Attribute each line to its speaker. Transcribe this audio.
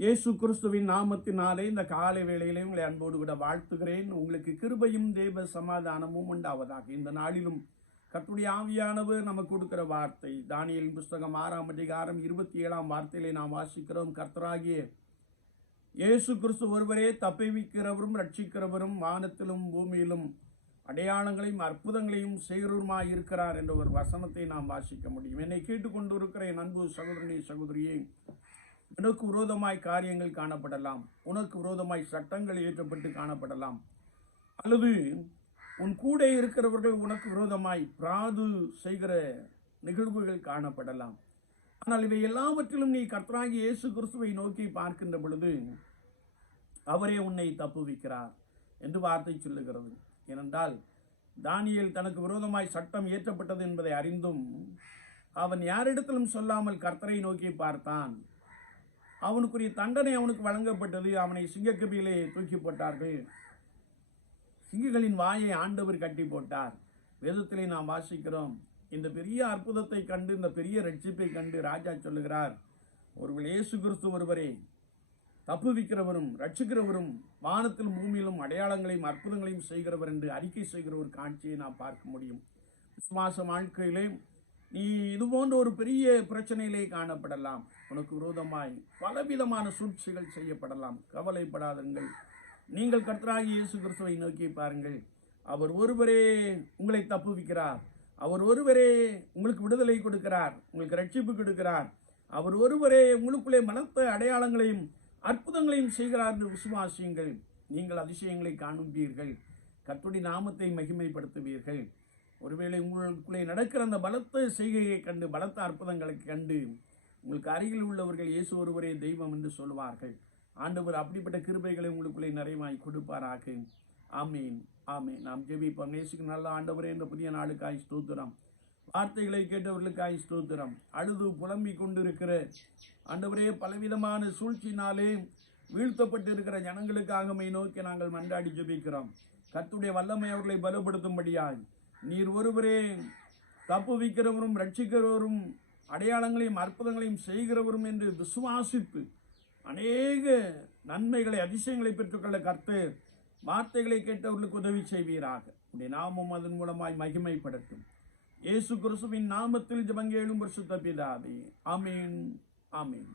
Speaker 1: இயேசு கிறிஸ்துவின் நாமத்தினாலே இந்த காலை வேளையிலே உங்களை அன்போடு கூட வாழ்த்துகிறேன். உங்களுக்கு கிருபையும் தேவ சமாதானமும் உண்டாவதாக. இந்த நாளிலும் கத்துடைய ஆவியானவர் நமக்கு கொடுக்கிற வார்த்தை தானியலின் புஸ்தகம் ஆறாம் அதிகாரம் இருபத்தி ஏழாம் வார்த்தையிலே நாம் வாசிக்கிறோம். கர்த்தராகிய இயேசு கிறிஸ்து ஒருவரே தப்பிவிக்கிறவரும் ரட்சிக்கிறவரும் வானத்திலும் பூமியிலும் அடையாளங்களையும் அற்புதங்களையும் செய்கிறவருமாய் இருக்கிறார் என்ற ஒரு வசனத்தை நாம் வாசிக்க முடியும். என்னை கேட்டுக்கொண்டிருக்கிற என் அன்பு சகோதரனே சகோதரியே உனக்கு விரோதமாய் காரியங்கள் காணப்படலாம். உனக்கு விரோதமாய் சட்டங்கள் இயற்றப்பட்டு காணப்படலாம். அல்லது உன் கூட இருக்கிறவர்கள் உனக்கு விரோதமாய் பிராது செய்கிற நிகழ்வுகள் காணப்படலாம். ஆனால் இவை எல்லாவற்றிலும் நீ கர்த்தராகி இயேசு கிறிஸ்துவை நோக்கி பார்க்கின்ற பொழுது அவரே உன்னை தப்புவிக்கிறார் என்று வார்த்தை சொல்லுகிறது. ஏனென்றால் தானியல் தனக்கு விரோதமாய் சட்டம் இயற்றப்பட்டது என்பதை அறிந்தும் அவன் யாரிடத்திலும் சொல்லாமல் கர்த்தரை நோக்கி பார்த்தான். அவனுக்குரிய தண்டனை அவனுக்கு வழங்கப்பட்டது. அவனை சிங்கக்கபியிலே தூக்கி போட்டார்கள். சிங்கங்களின் வாயை ஆண்டவர் கட்டி போட்டார். வேதத்திலே நாம் வாசிக்கிறோம் இந்த பெரிய அற்புதத்தை கண்டு இந்த பெரிய ரட்சிப்பை கண்டு ராஜா சொல்லுகிறார் ஒருவர் இயேசு கிறிஸ்து ஒருவரே தப்புவிக்கிறவரும் ரட்சிக்கிறவரும் வானத்திலும் பூமியிலும் அடையாளங்களையும் அற்புதங்களையும் செய்கிறவர் என்று அறிக்கை செய்கிற ஒரு காட்சியை நாம் பார்க்க முடியும். விசுவாச வாழ்க்கையிலே நீ இது போன்ற ஒரு பெரிய பிரச்சனையிலே காணப்படலாம். உனக்கு விரோதமாய் பலவிதமான சூழ்ச்சிகள் செய்யப்படலாம். கவலைப்படாதங்கள் நீங்கள் கர்த்தராகி இயேசு கிறிஸ்துவை நோக்கி பாருங்கள். அவர் ஒருவரே உங்களை தப்புவிக்கிறார். அவர் ஒருவரே உங்களுக்கு விடுதலை கொடுக்கிறார். உங்களுக்கு ரட்சிப்பு கொடுக்கிறார். அவர் ஒருவரே உங்களுக்குள்ளே மனத்த அடையாளங்களையும் அற்புதங்களையும் செய்கிறார் என்று விசுவாசியுங்கள். நீங்கள் அதிசயங்களை காணும்பீர்கள். கத்துடி நாமத்தை மகிமைப்படுத்துவீர்கள். ஒருவேளை உங்களுக்குள்ளே நடக்கிற அந்த பலத்த செய்கையை கண்டு பலத்த அற்புதங்களை கண்டு உங்களுக்கு அருகில் உள்ளவர்கள் இயேசு ஒருவரே தெய்வம் என்று சொல்வார்கள் ஆண்டவர் அப்படிப்பட்ட கிருபைகளை உங்களுக்குள்ளே நிறைவாய் கொடுப்பாராக. ஆமீன் ஆமீன். நாம் ஜெபிப்போம். நேசுக்கு நல்ல ஆண்டவரே இந்த புதிய நாளுக்காய் ஸ்தோத்திரம். வார்த்தைகளை கேட்டவர்களுக்காய் ஸ்தோத்திரம். அழுது புலம்பிக் கொண்டிருக்கிற ஆண்டவரே பலவிதமான சூழ்ச்சினாலே வீழ்த்தப்பட்டு இருக்கிற ஜனங்களுக்காக நோக்கி நாங்கள் மன்றாடி ஜெபிக்கிறோம். கத்துடைய வல்லமை அவர்களை பலப்படுத்தும்படியாய். நீர் ஒருவரே தப்புவிக்கிறவரும் ரட்சிக்கிறவரும் அடையாளங்களையும் அற்புதங்களையும் செய்கிறவரும் என்று விசுவாசித்து அநேக நன்மைகளை அதிசயங்களை பெற்றுக்கொள்ள கற்று வார்த்தைகளை கேட்டவர்களுக்கு உதவி செய்வீராக. உடைய நாமம் அதன் மூலமாய் மகிமைப்படுத்தும். இயேசு கிறிஸ்துவின் நாமத்தில் ஜபங்கேளும் பரிசுத்த பிதாவே. ஆமீன். ஆமீன்.